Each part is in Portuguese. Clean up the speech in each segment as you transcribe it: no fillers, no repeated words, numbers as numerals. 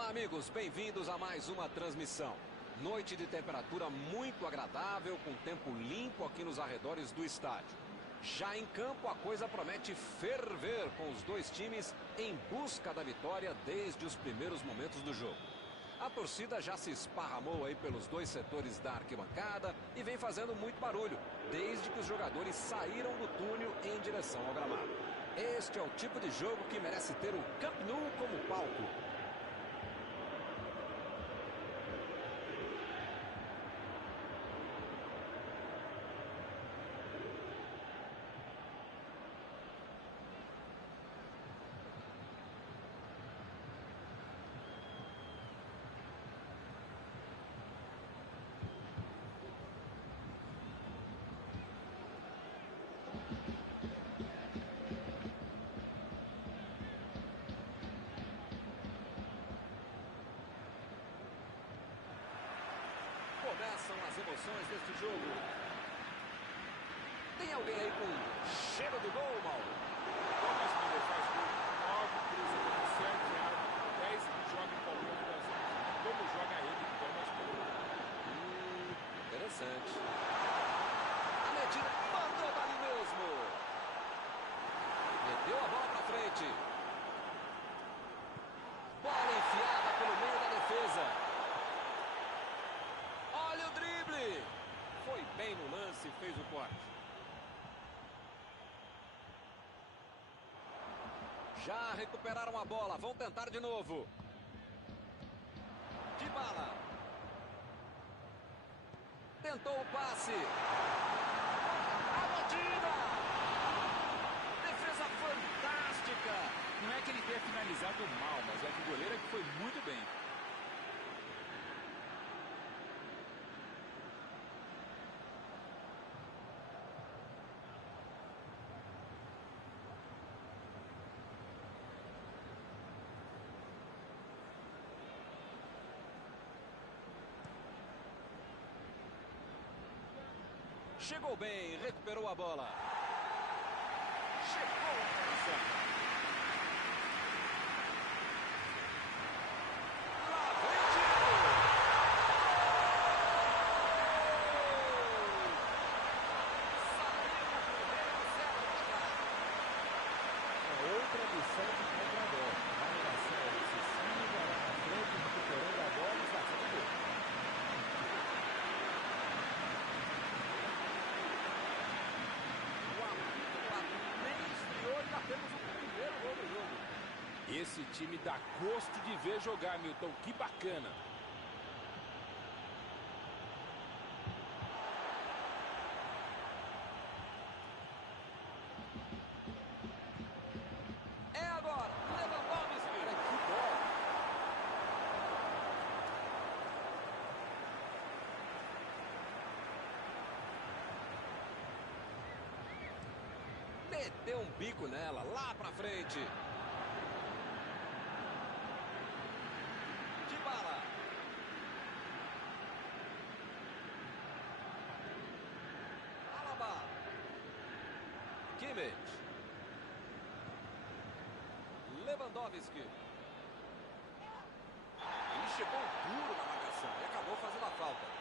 Olá, amigos, bem-vindos a mais uma transmissão. Noite de temperatura muito agradável, com tempo limpo aqui nos arredores do estádio. Já em campo, a coisa promete ferver com os dois times em busca da vitória desde os primeiros momentos do jogo. A torcida já se esparramou aí pelos dois setores da arquibancada e vem fazendo muito barulho, desde que os jogadores saíram do túnel em direção ao gramado. Este é o tipo de jogo que merece ter o Camp Nou como palco. Começam as emoções deste jogo. Tem alguém aí com cheiro de gol, Mauro? Thomas Miller faz gol 9, cruza com 7 área, 10 e joga em qualquer uma das outras. Como joga ele, Thomas Miller? Interessante. A medida mandou dali mesmo. Meteu a bola pra frente. Bola enfiada pelo meio da defesa. Olha o drible. Foi bem no lance e fez o corte. Já recuperaram a bola. Vão tentar de novo. Dybala. Tentou o passe. A batida. Defesa fantástica. Não é que ele tenha finalizado mal, mas é que o goleiro é que foi muito bem. Chegou bem, recuperou a bola. Chegou a posição. Lá vem o tiro. Saiu o primeiro, 0 para trás. Outra missão de contra-gol. A ligação é excessiva, lá na frente, recuperando a bola e fazendo gol. Já temos o primeiro gol do jogo. Esse time dá gosto de ver jogar, Milton. Que bacana. É agora. Lewandowski. Que bola. Meteu um bico nela, lá pra frente. Dybala. Alaba. Kimmich. Lewandowski. Ele chegou duro na marcação e acabou fazendo a falta.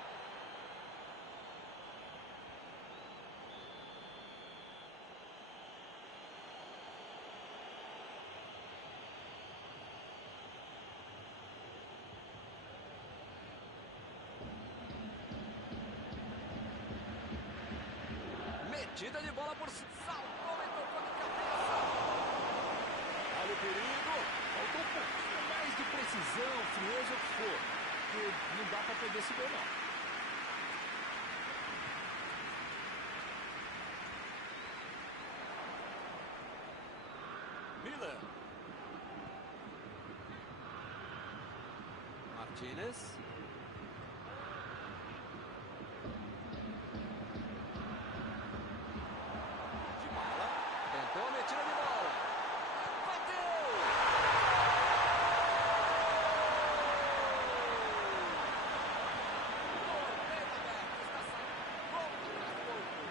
Metida de bola por cima. Saltou e tocou de cabeça. Olha o perigo. Faltou um pouquinho mais de precisão, frieza, o que for. Porque não dá pra perder esse gol, não. Miller. Martinez. Dybala. Tentou a metida de bola. Bateu! Torneio aberto. Está saindo gol atrás do outro.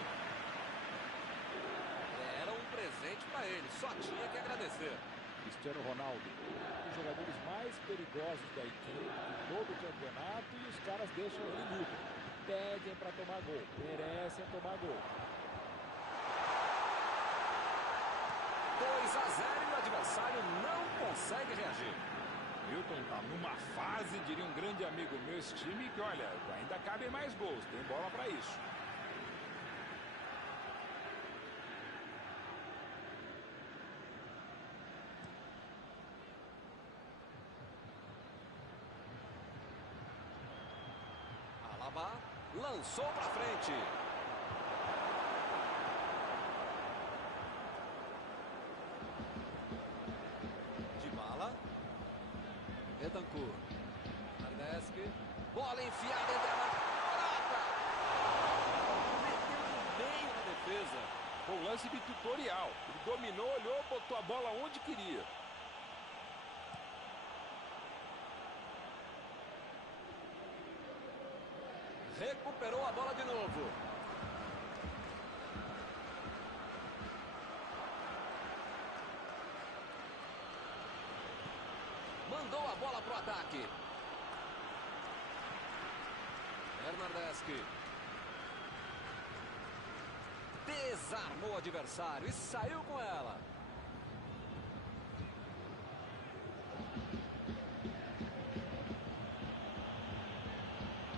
Era um presente para ele. Só tinha que agradecer. Cristiano Ronaldo, um dos jogadores mais perigosos da equipe, de todo o campeonato, e os caras deixam ele livre. Pedem para tomar gol, merecem tomar gol. 2-0 e o adversário não consegue reagir. Milton tá numa fase, diria um grande amigo meu, esse time que, olha, ainda cabem mais gols, tem bola para isso. Alaba lançou para frente. Dybala. Bentancur. Bernardeschi. Bola enfiada entre a marca. Morata! Meteu no meio da defesa. Foi um lance de tutorial. Ele dominou, olhou, botou a bola onde queria. Recuperou a bola de novo. Mandou a bola para o ataque. Bernardeschi. Desarmou o adversário e saiu com ela.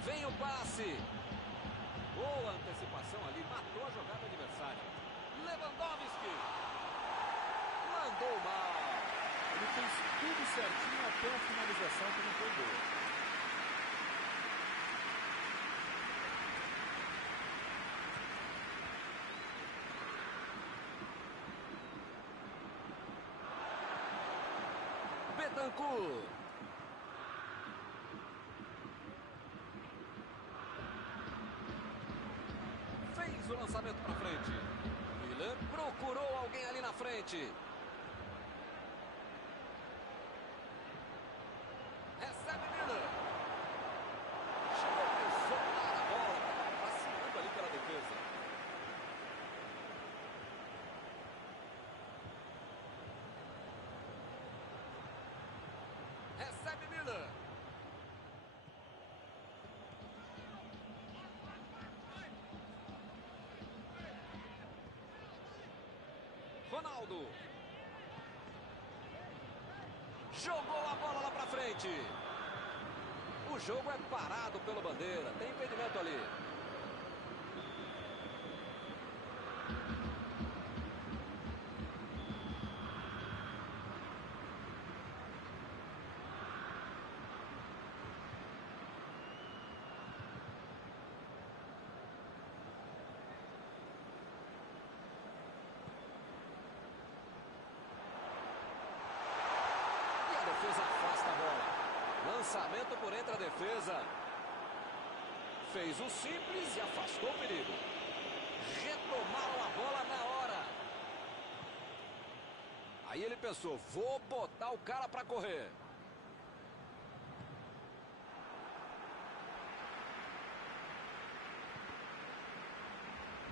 Vem o passe. Boa antecipação ali, matou a jogada adversária. Lewandowski. Mandou mal. Ele fez tudo certinho até a finalização, que não foi boa. Bentancur. Fez o lançamento para frente. Miller procurou alguém ali na frente. Recebe Miller. Chegou pressionado a bola. Passeando ali pela defesa. Recebe Miller. Ronaldo. Jogou a bola lá pra frente. O jogo é parado pelo Bandeira. Tem impedimento ali. Defesa afasta a bola. Lançamento por entre a defesa. Fez o simples e afastou o perigo. Retomaram a bola na hora. Aí ele pensou, vou botar o cara para correr.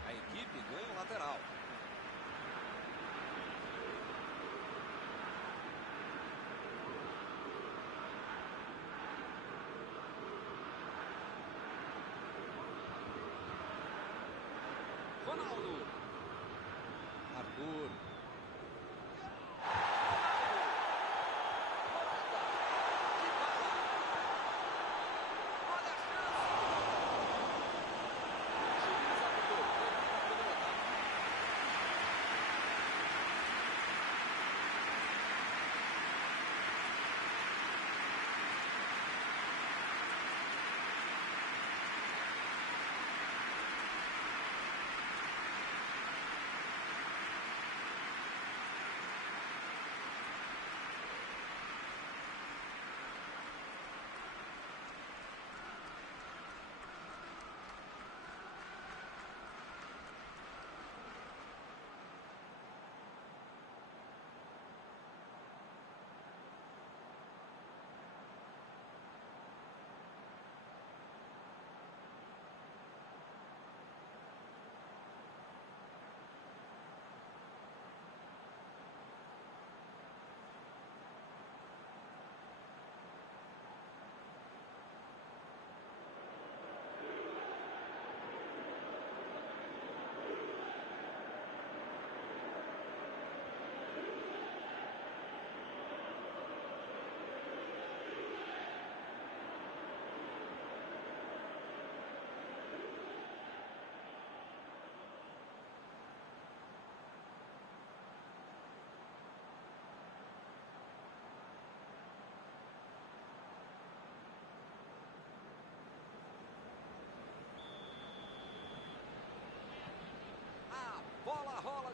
A equipe ganha o lateral. Ronaldo. Arthur. Morata. Dybala. Olha a chance. Juiz apitou. Termina a primeira etapa.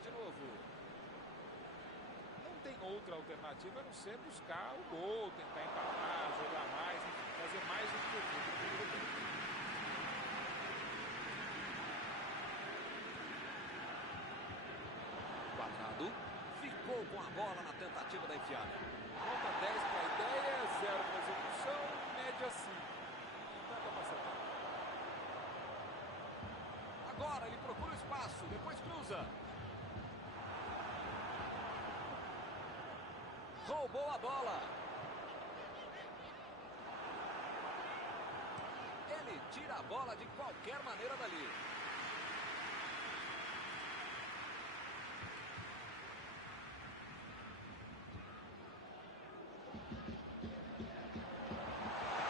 de novo. Não tem outra alternativa a não ser buscar o gol, tentar empatar, jogar mais, enfim, fazer mais do que o primeiro tempo. Quadrado ficou com a bola na tentativa da enfiada. Nota 10 para a ideia, 0 para a execução, média 5. Não dá para acertar. Agora ele procura o espaço, depois cruza. Roubou a bola. Ele tira a bola de qualquer maneira dali.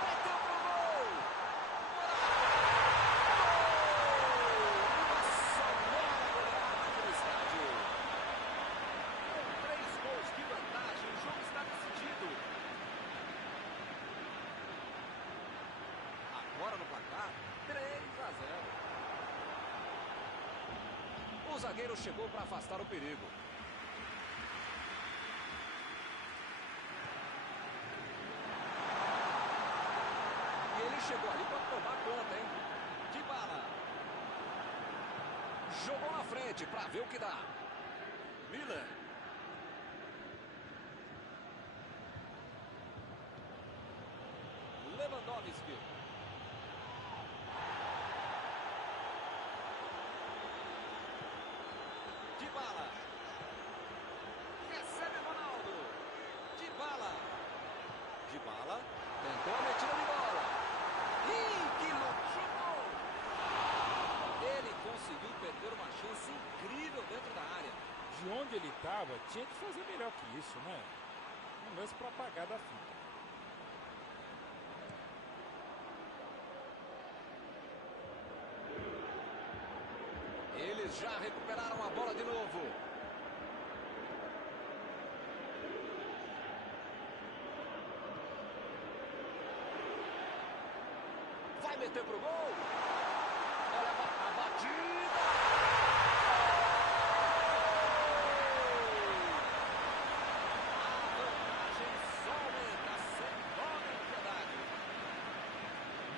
Bateu pro gol. Uma sonora goleada aqui no estádio. Com 3 gols de vantagem, o jogo está decidido. Agora no placar, 3-0. O zagueiro chegou para afastar o perigo. E ele chegou ali para tomar conta, hein? Dybala. Jogou na frente para ver o que dá. Miller. Lewandowski. Dybala. Recebe Ronaldo. Dybala. Dybala tentou a metida de bola. Ih, que loucura! Ele conseguiu perder uma chance incrível dentro da área. De onde ele estava, tinha que fazer melhor que isso, né? Um lance para apagar da fita. Eles já recuperaram a bola de novo. Vai meter pro gol. Olha a batida. A vantagem só aumenta, sem dó nem piedade.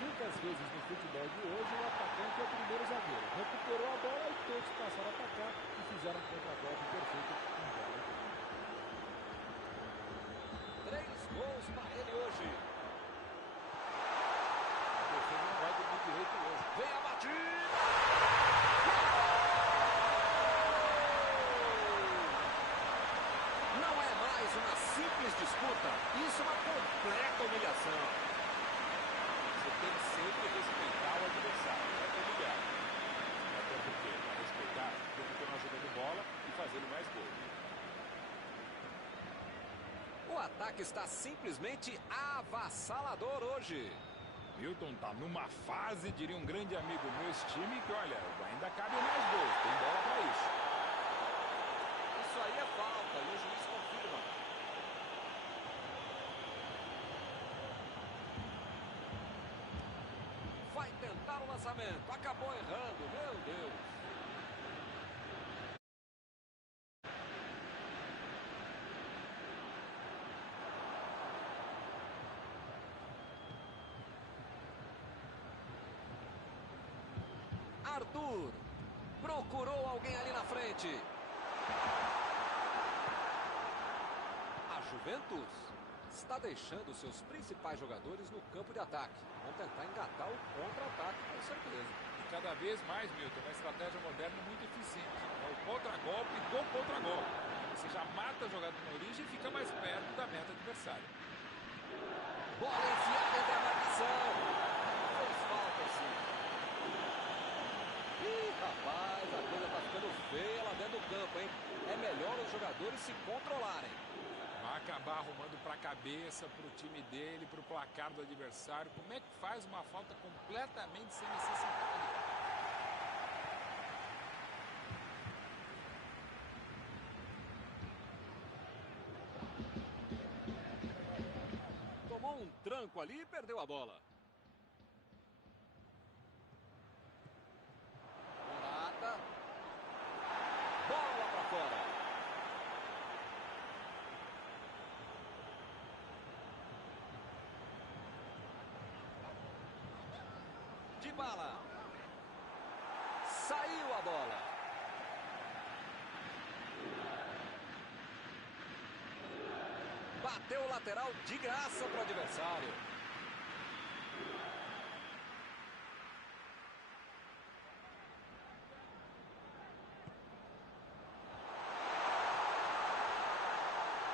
Muitas vezes no futebol de hoje, o atacante é o primeiro zagueiro. Recuperou a bola e todos passaram a atacar e fizeram um contra-golpe perfeito com bola. 3 gols para ele hoje. A defesa não vai dormir direito hoje. Vem a batida. Não é mais uma simples disputa. Isso é uma completa humilhação. Você tem que sempre respeitar o adversário, não é humilhar. Até porque, para respeitar, tem que continuar jogando bola e fazendo mais gols. O ataque está simplesmente avassalador hoje. Milton tá numa fase, diria um grande amigo meu, esse time, que olha, ainda cabe mais gols, tem bola para isso. Isso aí é falta e o juiz confirma. Vai tentar o lançamento, acabou errando, meu Deus. Arthur procurou alguém ali na frente. A Juventus está deixando seus principais jogadores no campo de ataque. Vão tentar engatar o contra-ataque, com certeza. E cada vez mais, Milton, uma estratégia moderna muito eficiente. É o contra-golpe do contra-golpe. Você já mata a jogada na origem e fica mais perto da meta adversária. Bola enfiada entre a marcação. Fez falta, sim. Ih, rapaz, a coisa tá ficando feia lá dentro do campo, hein? É melhor os jogadores se controlarem. Vai acabar arrumando para a cabeça, para o time dele, para o placar do adversário. Como é que faz uma falta completamente sem necessidade? Tomou um tranco ali e perdeu a bola. Morata. Bola para bala. Saiu a bola. Bateu o lateral de graça para o adversário.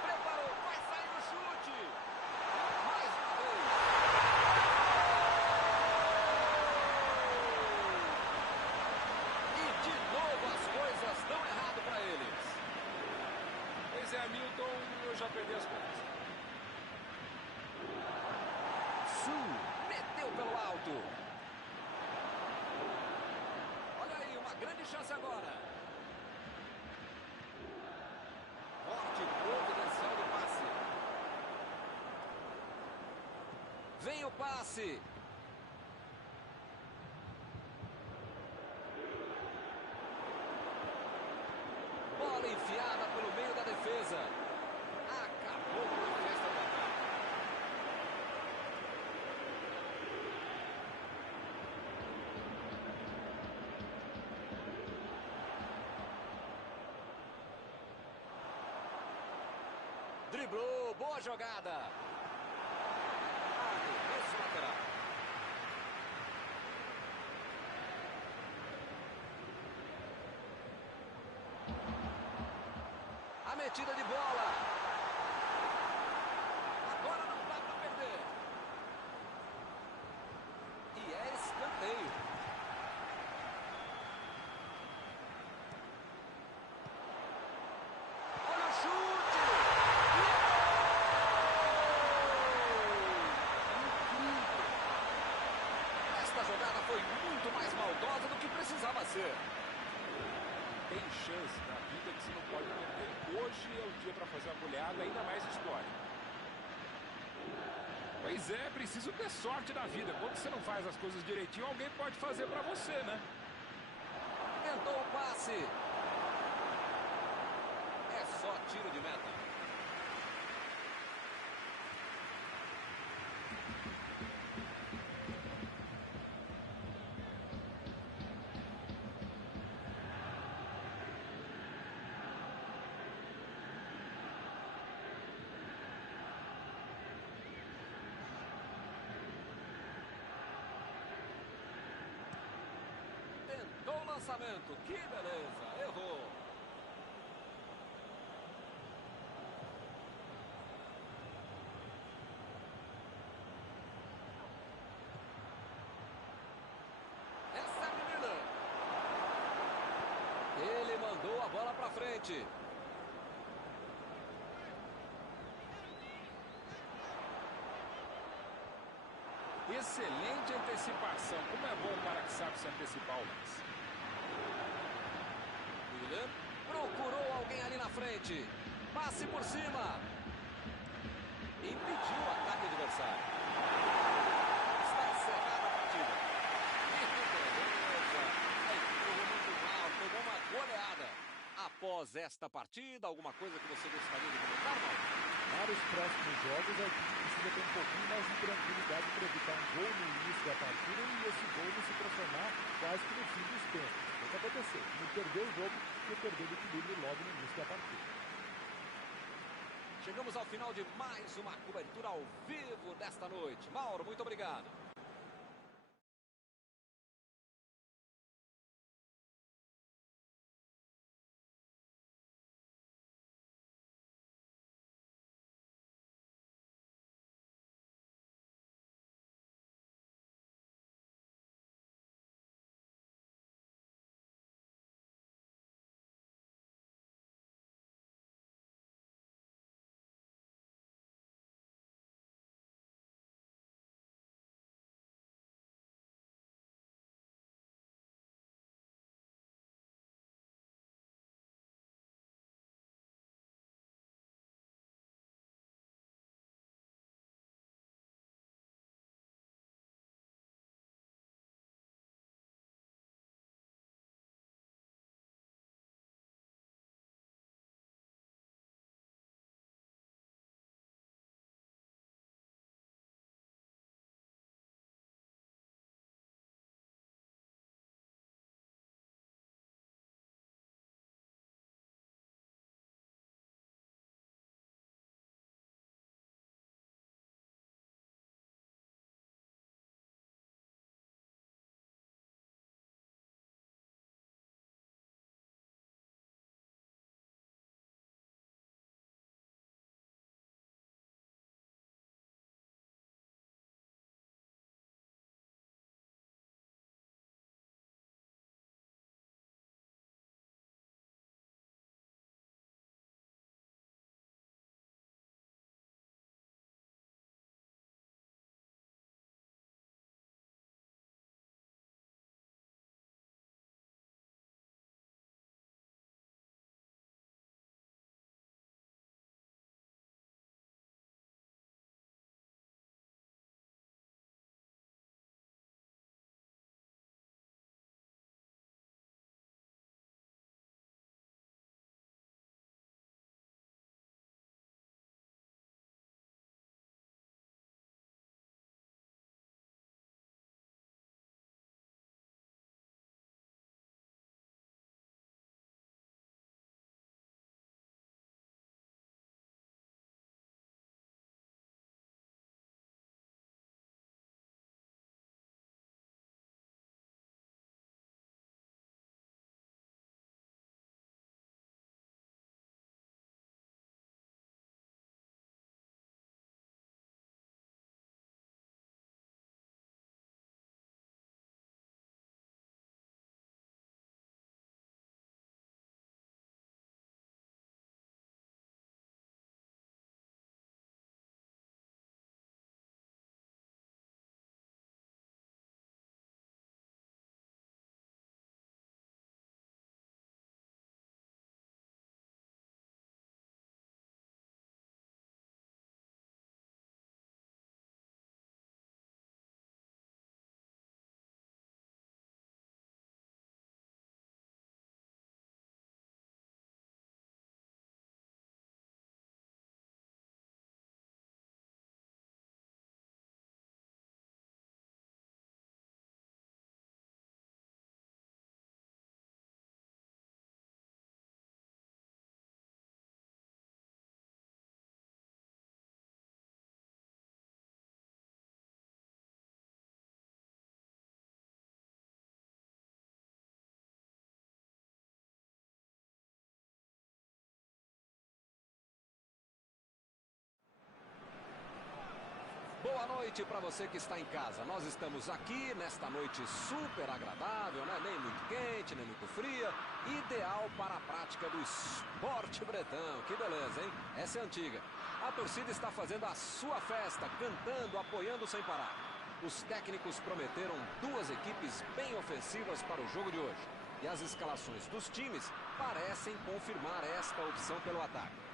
Preparou, vai sair no chute. Mais uma vez. E de novo as coisas dão errado para eles. Pois é, Milton, eu já perdi as contas. Meteu pelo alto. Olha aí, uma grande chance agora. Forte providencial do passe. Vem o passe. Bola enfiada pelo meio da defesa. Acabou com a festa do ataque. Driblou, boa jogada. Arremesso lateral. A metida de bola. Agora não dá para perder. E é escanteio. Olha o chute. Incrível. Esta jogada foi muito mais maldosa do que precisava ser. Tem chance na vida que você não pode perder. Hoje é o dia para fazer a goleada ainda mais histórica. Pois é, preciso ter sorte na vida. Quando você não faz as coisas direitinho, alguém pode fazer para você, né? Tentou o passe. É só tiro de meta. Tentou o lançamento. Que beleza. Errou. Recebe Miller. Ele mandou a bola para frente. Excelente antecipação. Como é bom o cara que sabe se antecipar o lance. Miller procurou alguém ali na frente. Passe por cima. Impediu o ataque adversário. Está encerrada a partida. Que beleza. A equipe jogou muito mal, tomou uma goleada. Após esta partida, alguma coisa que você gostaria de comentar, Mauro? Para os próximos jogos, a equipe precisa ter um pouquinho mais de tranquilidade para evitar um gol no início da partida e esse gol não se transformar quase que no fim dos tempos. Foi o que aconteceu. Não perdeu o jogo e perdeu o equilíbrio logo no início da partida. Chegamos ao final de mais uma cobertura ao vivo desta noite. Mauro, muito obrigado. Boa noite para você que está em casa. Nós estamos aqui nesta noite super agradável, né? Nem muito quente, nem muito fria. Ideal para a prática do esporte bretão. Que beleza, hein? Essa é antiga. A torcida está fazendo a sua festa, cantando, apoiando sem parar. Os técnicos prometeram duas equipes bem ofensivas para o jogo de hoje. E as escalações dos times parecem confirmar esta opção pelo ataque.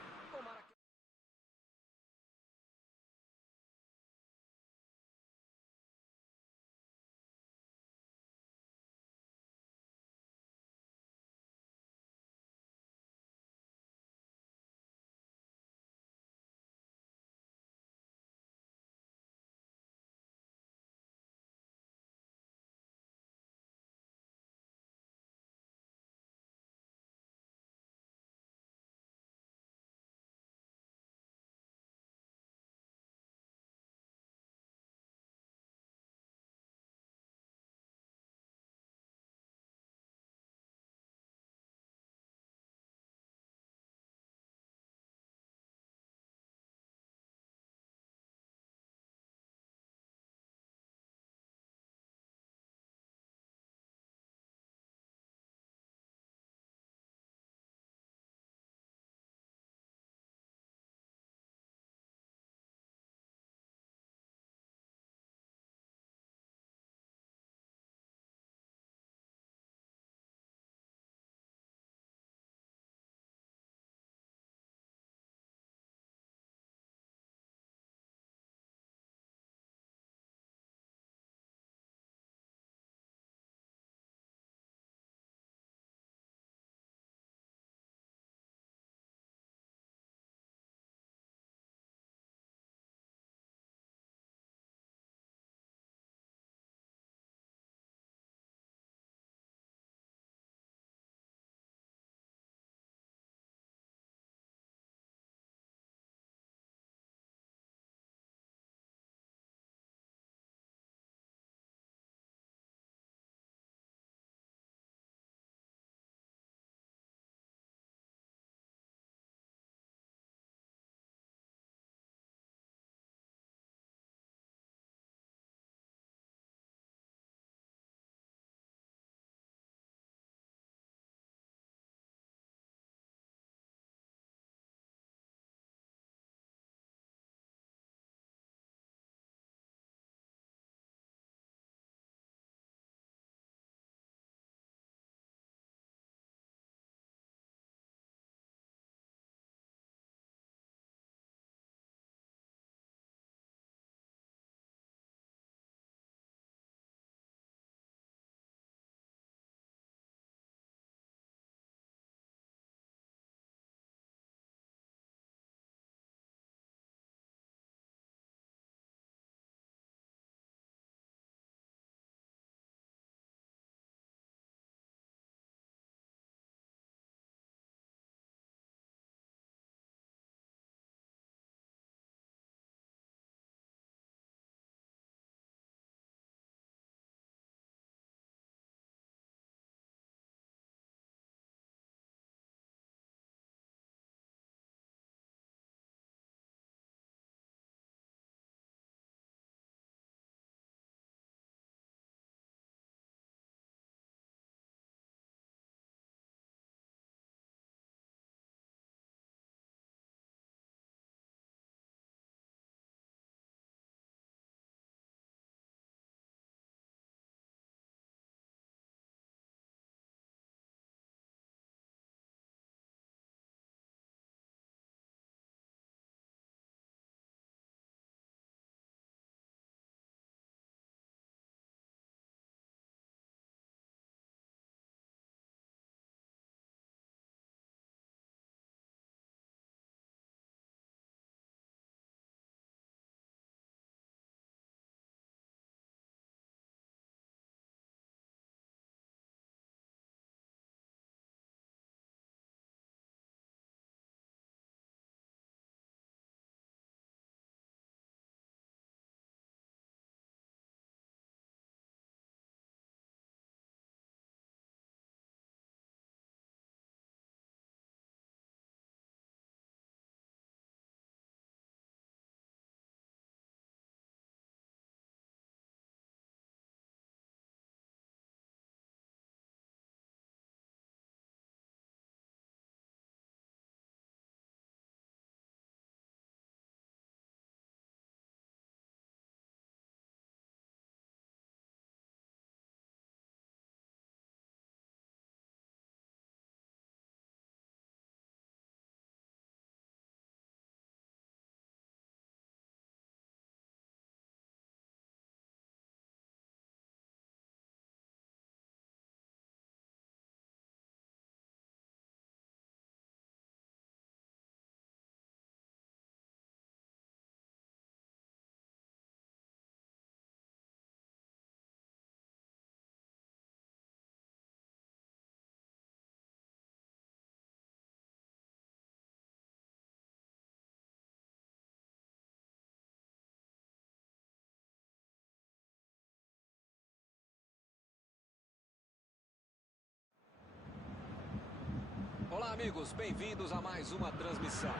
amigos, bem-vindos a mais uma transmissão.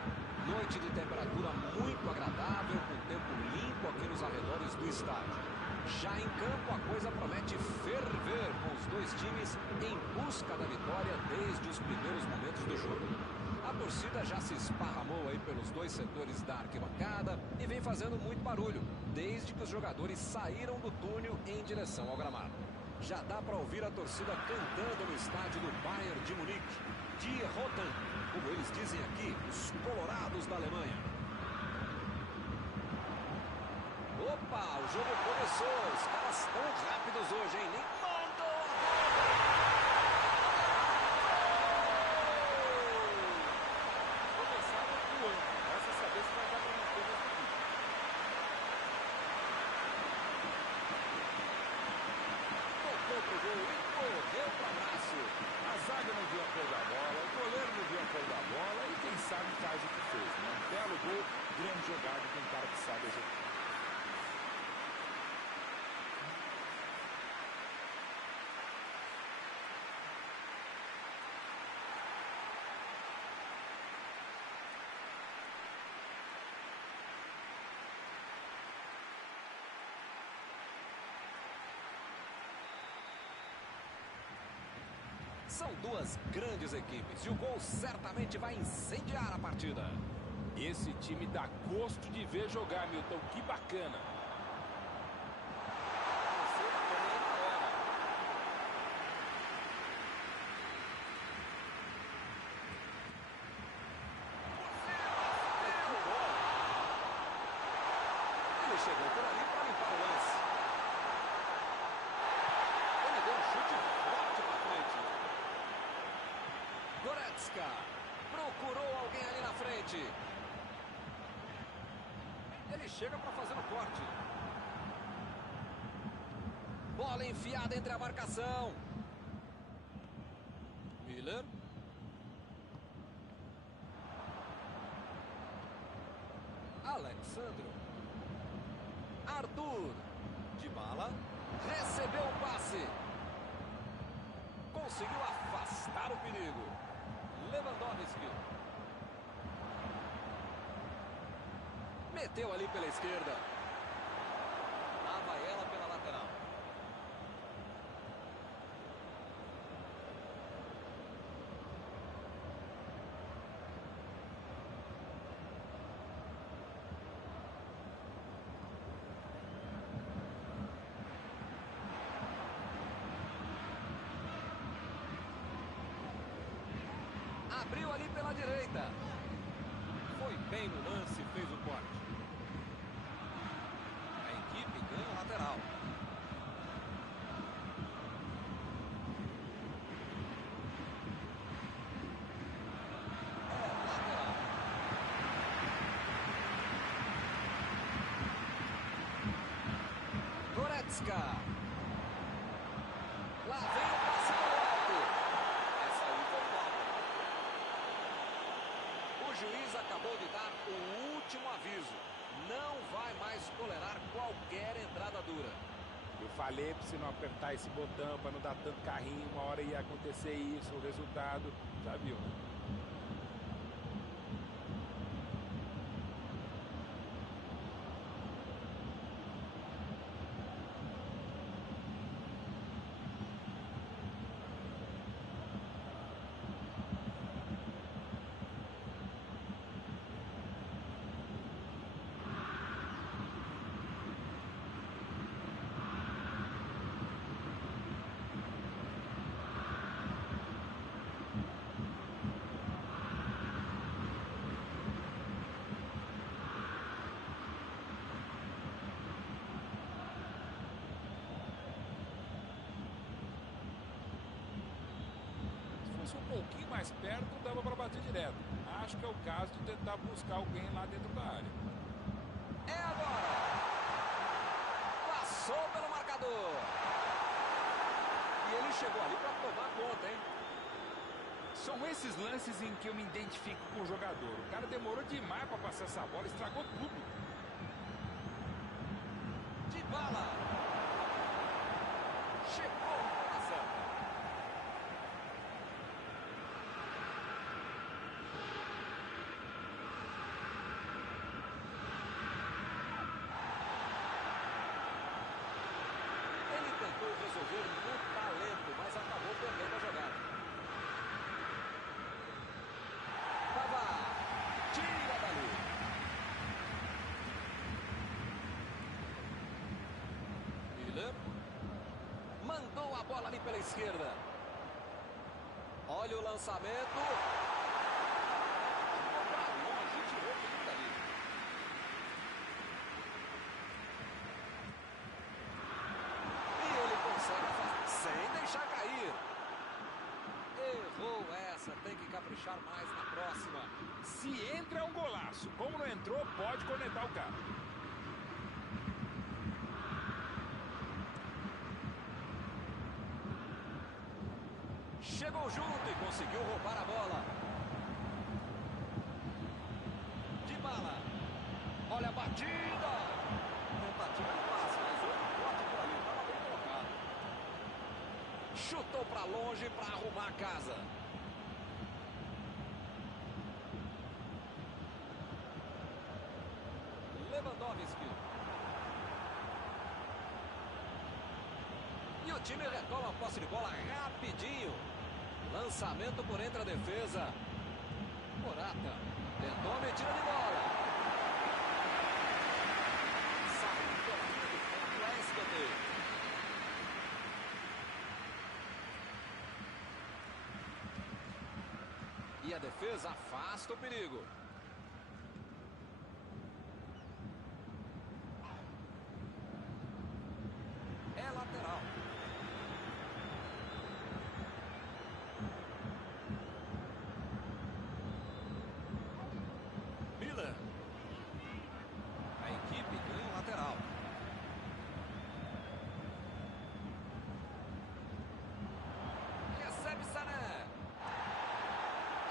Noite de temperatura muito agradável, com tempo limpo aqui nos arredores do estádio. Já em campo, a coisa promete ferver, com os dois times em busca da vitória desde os primeiros momentos do jogo. A torcida já se esparramou aí pelos dois setores da arquibancada e vem fazendo muito barulho, desde que os jogadores saíram do túnel em direção ao gramado. Já dá para ouvir a torcida cantando no estádio do Bayern de Munique, Die Roten, como eles dizem aqui, os colorados da Alemanha. Opa, o jogo começou, os caras estão rápidos hoje, hein? Nem mandam a bola! Começaram voando. Resta saber se vai dar para manter nesse vídeo. Tocou pro gol e correu pro abraço. A zaga não viu a cor da bola, o goleiro não viu a cor da bola e quem sabe faz o que fez, né? Belo gol, grande jogada com um cara que sabe executar. São duas grandes equipes e o gol certamente vai incendiar a partida. Esse time dá gosto de ver jogar, Milton. Que bacana. Você também na hora. Ele chegou por ali para limpar o lance. Ele deu um chute forte para frente. Goretzka procurou alguém ali na frente. Ele chega para fazer o corte. Bola enfiada entre a marcação. Miller. Alexandro. Arthur. Dybala. Recebeu o passe. Conseguiu afastar o perigo. Lewandowski. Meteu ali pela esquerda. Lá vai ela pela lateral. Abriu ali pela direita. Foi bem no lance e fez o corte. A equipe ganha o lateral. Lateral. Goretzka. Lá vem o passe no alto. Essa aí foi falta. O juiz acabou de dar o último aviso. Não vai mais tolerar qualquer entrada dura. Eu falei para você não apertar esse botão, para não dar tanto carrinho. Uma hora ia acontecer isso, o resultado. Já viu, né? Um pouquinho mais perto, dava para bater direto. Acho que é o caso de tentar buscar alguém lá dentro da área. É agora! Passou pelo marcador! E ele chegou ali para tomar conta, hein? São esses lances em que eu me identifico com o jogador. O cara demorou demais para passar essa bola, estragou tudo. Dybala! Chegou na bola certa. bola ali pela esquerda. Olha o lançamento. Longe, tirou o perigo dali. E ele consegue afastar sem deixar cair. Errou essa, tem que caprichar mais na próxima. Se entra é um golaço. Como não entrou, pode cornetar o cara. Chegou junto e conseguiu roubar a bola. Dybala. Olha a batida. Tentativa de passe, mas houve um corte por ali. Estava bem colocado. Chutou para longe para arrumar a casa. Lewandowski. E o time retoma a posse de bola rapidinho. Lançamento por entre a defesa. Morata tentou a metida de bola. Saiu pela linha de fundo, é escanteio. E a defesa afasta o perigo. É lateral. Miller. A equipe ganha o lateral. Recebe Sané.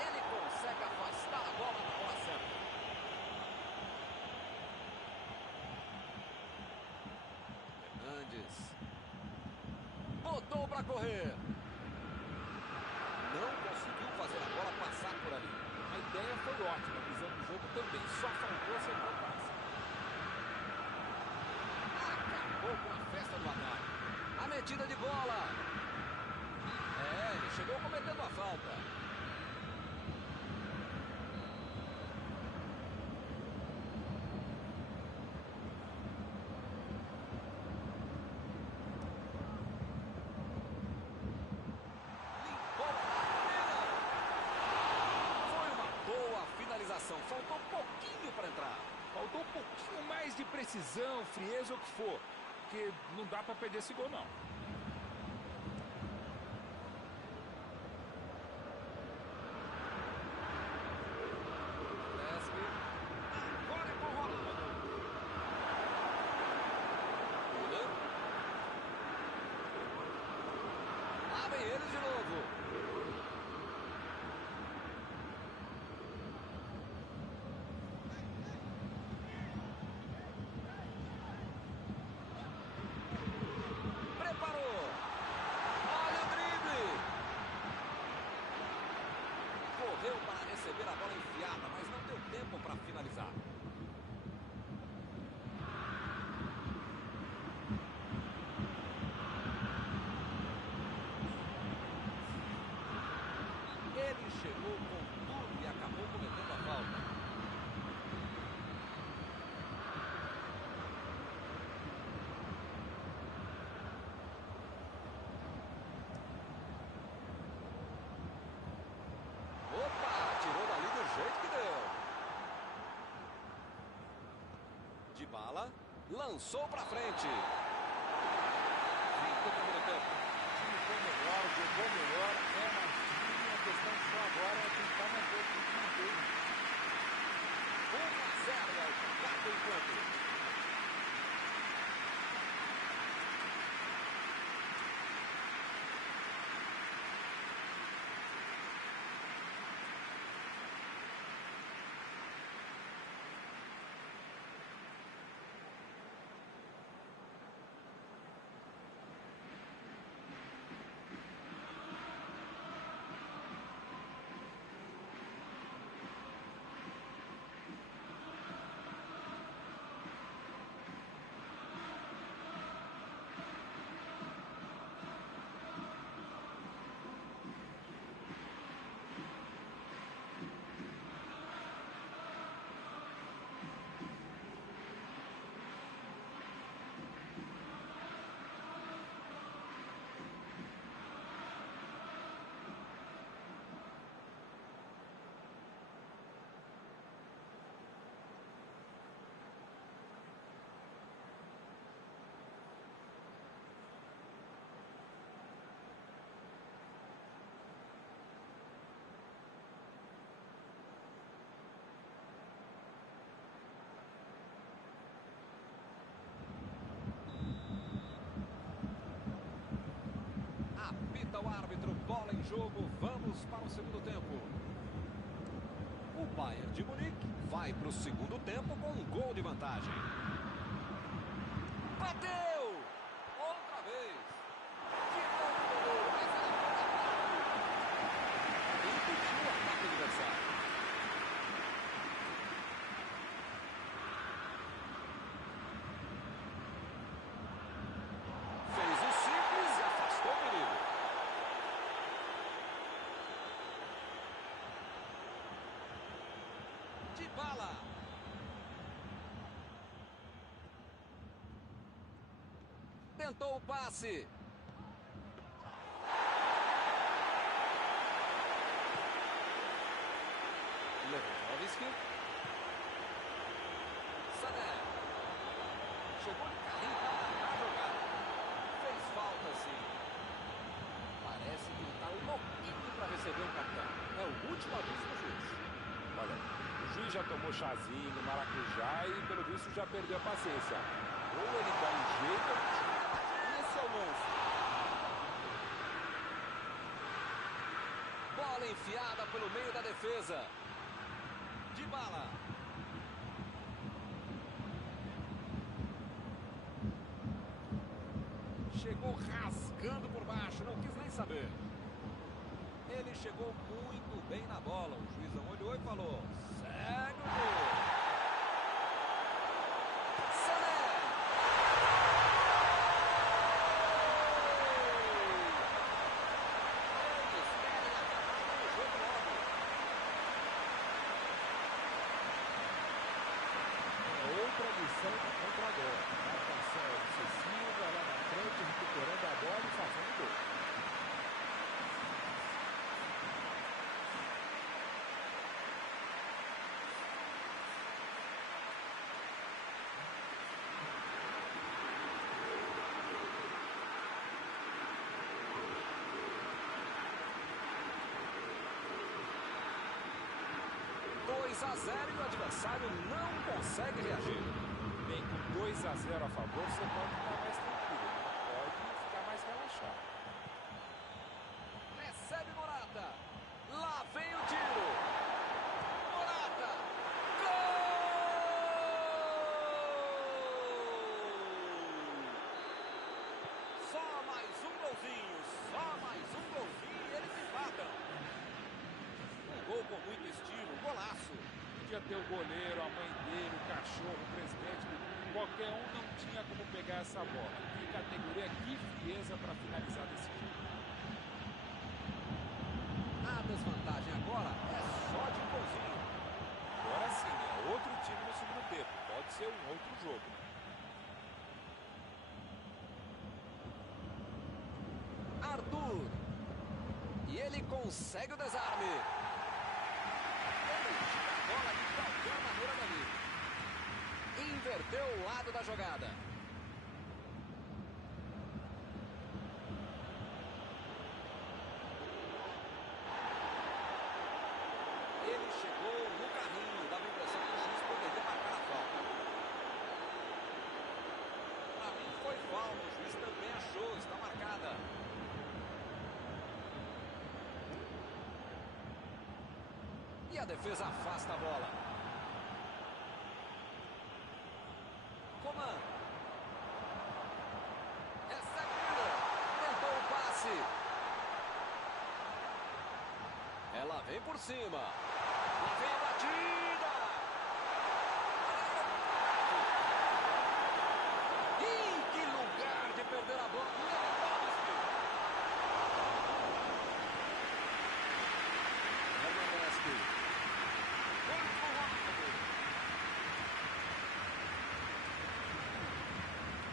Ele consegue afastar a bola na hora certa. Fernandes. Botou para correr. Não conseguiu fazer a bola passar por ali. A ideia foi ótima, a visão do jogo também. Só faltou acertar o passe. Acabou com a festa do ataque. A metida de bola. É, ele chegou cometendo a falta. Limpou a barreira. Foi uma boa finalização. Faltou um pouquinho para entrar. Faltou um pouquinho mais de precisão, frieza ou o que for. Porque não dá para perder esse gol, não. Leslie. Agora é com o Ronaldo. Müller. Lá vem eles de novo. Preparou. Olha o drible. Correu para receber a bola enfiada, mas não deu tempo para finalizar. Ele chegou com tudo e acabou cometendo a falta. Opa, tirou dali do jeito que deu. Dybala lançou pra frente. Fim do primeiro tempo. O time foi melhor, jogou melhor, é mais time. A questão só agora é tentar manter o time inteiro. 1-0 é o placar do encontro. Apita o árbitro, bola em jogo, vamos para o segundo tempo. O Bayern de Munique vai para o segundo tempo com um gol de vantagem. Bateu! Outra vez! Que gol do goleiro, mas ela foi impediu o ataque adversário. Fez o simples e afastou o perigo. Dybala. Tentou o passe. Lewandowski. Sané. Chegou de carrinho para matar a jogada. Fez falta, sim. Parece que ele está louquinho para receber um cartão. É o último aviso do juiz. Olha, o juiz já tomou chazinho, maracujá e pelo visto já perdeu a paciência. Ou ele dá um jeito, esse é o lance. Bola enfiada pelo meio da defesa. Dybala. Chegou rasgando por baixo, não quis nem saber. Ele chegou muito bem na bola. O juizão olhou e falou: segue o gol. Sané. Eles querem acabar com o jogo logo. Outra lição do contra-gol. Marcação excessiva lá na frente, recuperando a bola e fazendo gol. A 0 e o adversário não consegue reagir. Bem, com 2-0 a favor, você pode ficar mais tranquilo, pode ficar mais relaxado. Recebe Morata. Lá vem o tiro. Morata. Gol! Só mais um golzinho. Só mais um golzinho e eles empatam. Um gol com muito estilo. Golaço. Podia ter o goleiro, a mãe dele, o cachorro, o presidente, qualquer um não tinha como pegar essa bola. Que categoria, que frieza para finalizar desse jogo. A desvantagem agora é só de um golzinho. Agora sim, é outro time no segundo tempo. Pode ser um outro jogo. Arthur. E ele consegue o desarme. Bola de qualquer maneira dali. Inverteu o lado da jogada. Ele chegou no carrinho. Dava a impressão que o juiz poderia marcar a falta. Para mim foi falta. O juiz também achou. Está marcada. E a defesa afasta a bola. Coman. Recebe Miller. Tentou o passe. Ela vem por cima. Lá vem a batida. Ih, que lugar de perder a bola. Lewandowski.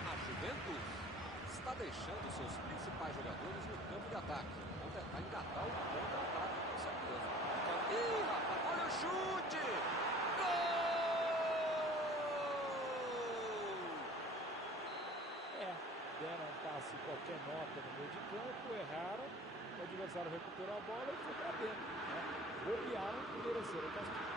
A Juventus está deixando seus principais jogadores no campo de ataque. Vão tentar engatar o contra-ataque, com certeza. Ih, rapaz, olha o chute! Gol! Deram um passe qualquer nota no meio de campo, erraram, o adversário recuperou a bola e foi para dentro. Bobearam e mereceram o castigo.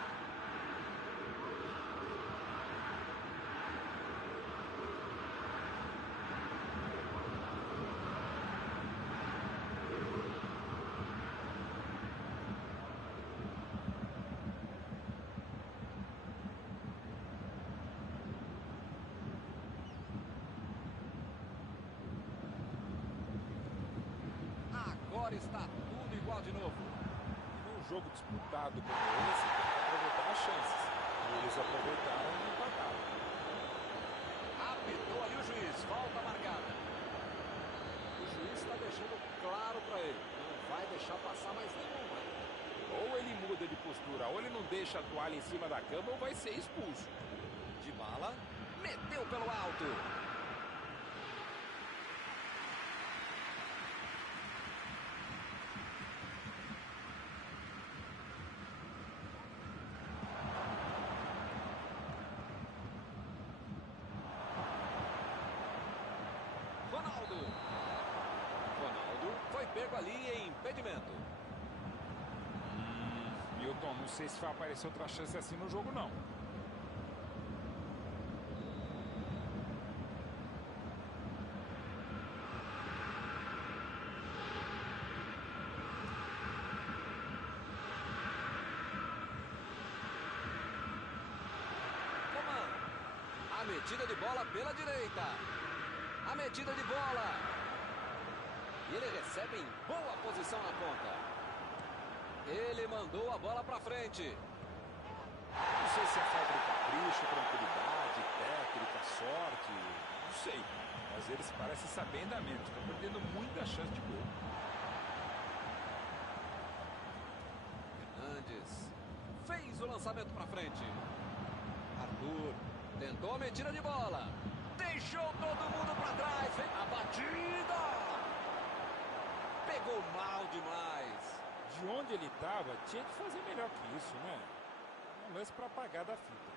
agora está tudo igual de novo. E num jogo disputado como esse, tem que aproveitar as chances. E eles aproveitaram e empataram. Apitou ali o juiz, falta marcada. O juiz está deixando claro para ele, não vai deixar passar mais nenhuma. Ou ele muda de postura, ou ele não deixa a toalha em cima da cama, ou vai ser expulso. Dybala meteu pelo alto. Ronaldo foi pego ali em impedimento. Milton, não sei se vai aparecer outra chance assim no jogo, não. A metida de bola pela direita. A metida de bola. E ele recebe em boa posição na ponta. Ele mandou a bola para frente. Não sei se é falta de capricho, tranquilidade, técnica, sorte. Não sei. Mas eles parecem saber andamento. Estão perdendo muita chance de gol. Fernandes fez o lançamento para frente. Arthur tentou a metida de bola. Deixou todo mundo para trás. Vem a batida. Pegou mal demais. De onde ele estava, tinha que fazer melhor que isso, né? Um lance para apagar da fita.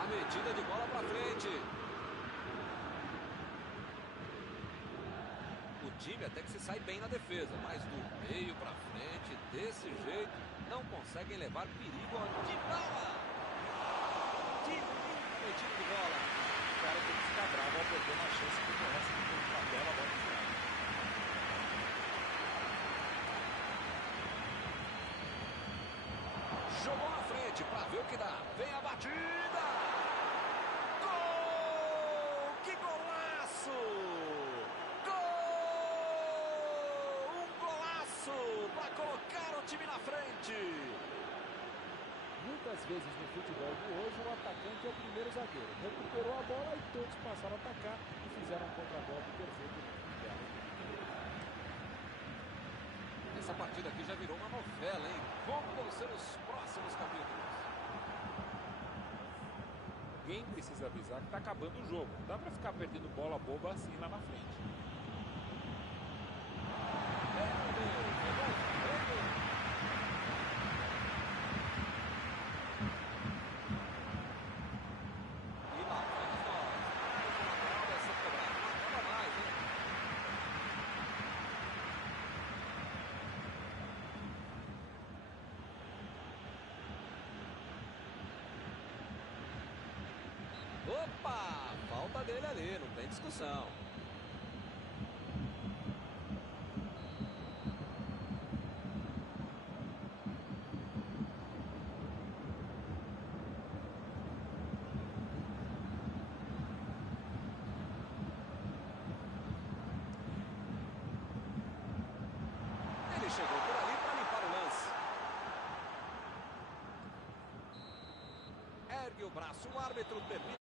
A metida de bola para frente. O time até que se sai bem na defesa, mas do meio para frente, desse jeito, não conseguem levar perigo a Dybala. Que linda metida de bola. O cara tem que ficar bravo ao perder uma chance que começa com uma bela bola de final. Jogou na frente para ver o que dá. Vem a batida. Gol! Que golaço! Para colocar o time na frente. Muitas vezes no futebol de hoje o atacante é o primeiro zagueiro. Recuperou a bola e todos passaram a atacar e fizeram um contra-golpe perfeito. Essa partida aqui já virou uma novela, hein? Como vão ser os próximos capítulos? Alguém precisa avisar que está acabando o jogo. Não dá para ficar perdendo bola boba assim lá na frente. Opa! Falta dele ali, não tem discussão. Ele chegou por ali para limpar o lance. Ergue o braço, o árbitro termina.